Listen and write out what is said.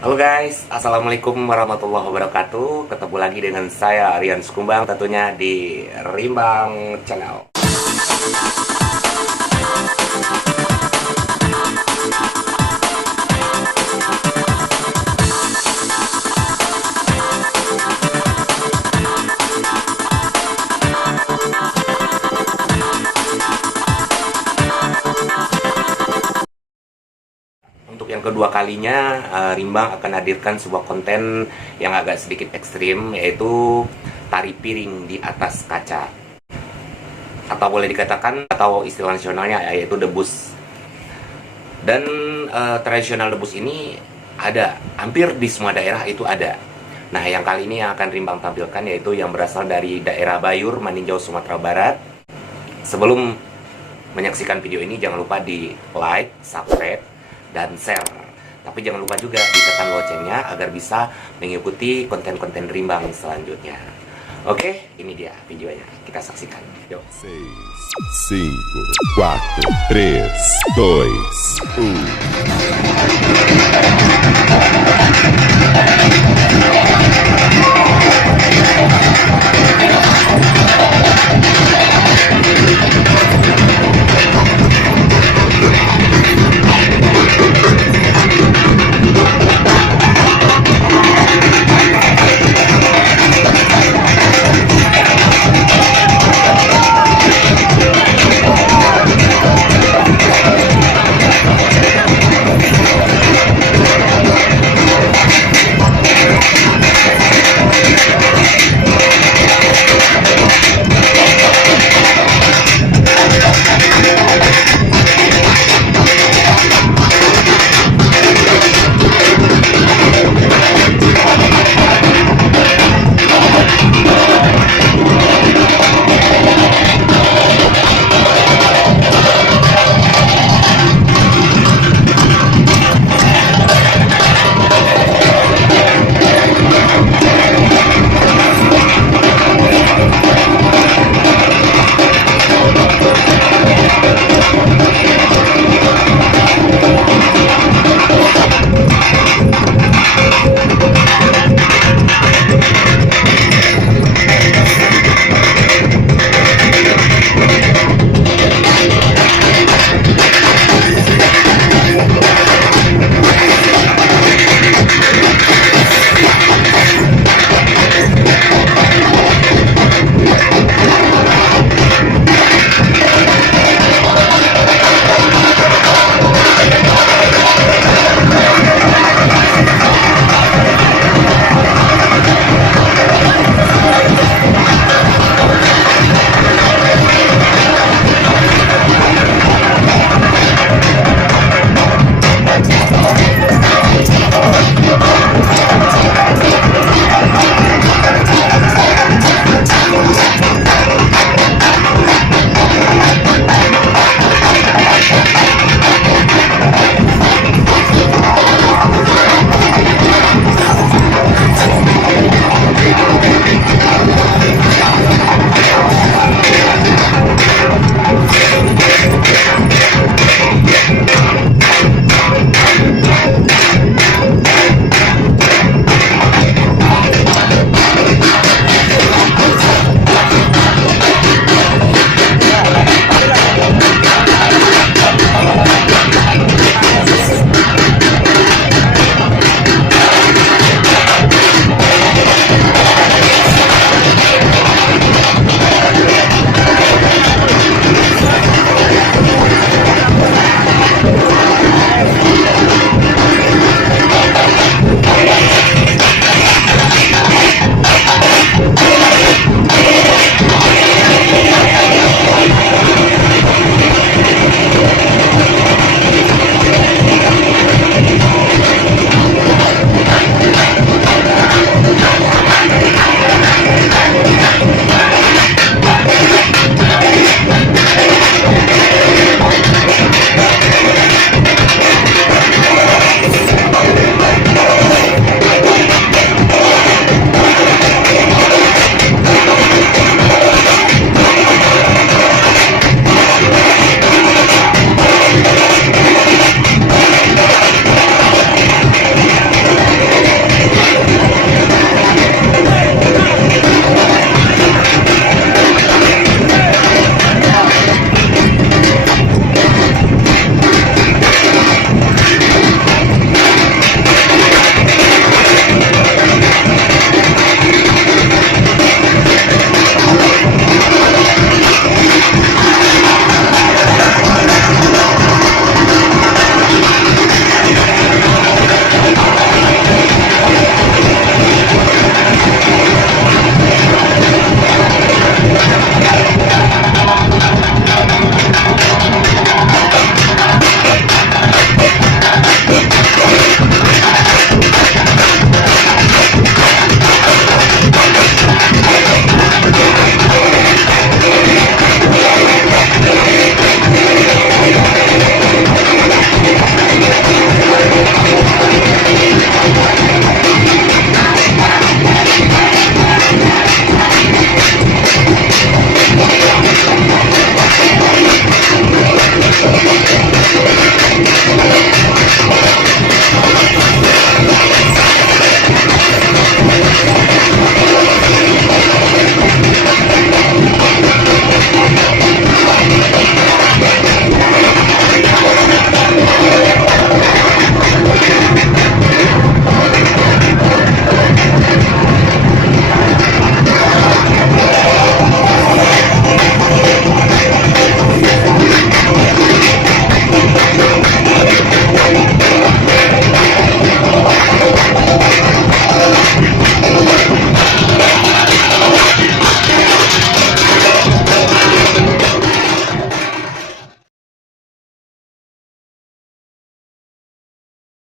Halo guys, Assalamualaikum warahmatullahi wabarakatuh. Ketemu lagi dengan saya Aryan Sukumbang, tentunya di Rimbang Channel. Untuk yang kedua kalinya, Rimbang akan hadirkan sebuah konten yang agak sedikit ekstrim, yaitu tari piring di atas kaca. Atau boleh dikatakan, atau istilah nasionalnya yaitu debus. Dan tradisional debus ini ada, hampir di semua daerah itu ada. Nah, yang kali ini yang akan Rimbang tampilkan yaitu yang berasal dari daerah Bayur, Maninjau, Sumatera Barat. Sebelum menyaksikan video ini, jangan lupa di like, subscribe, dan share. Tapi jangan lupa juga ditekan loncengnya agar bisa mengikuti konten-konten Rimbang selanjutnya. Oke, ini dia videonya. Kita saksikan. Yuk. 6, 5, 4, 3, 2, 1.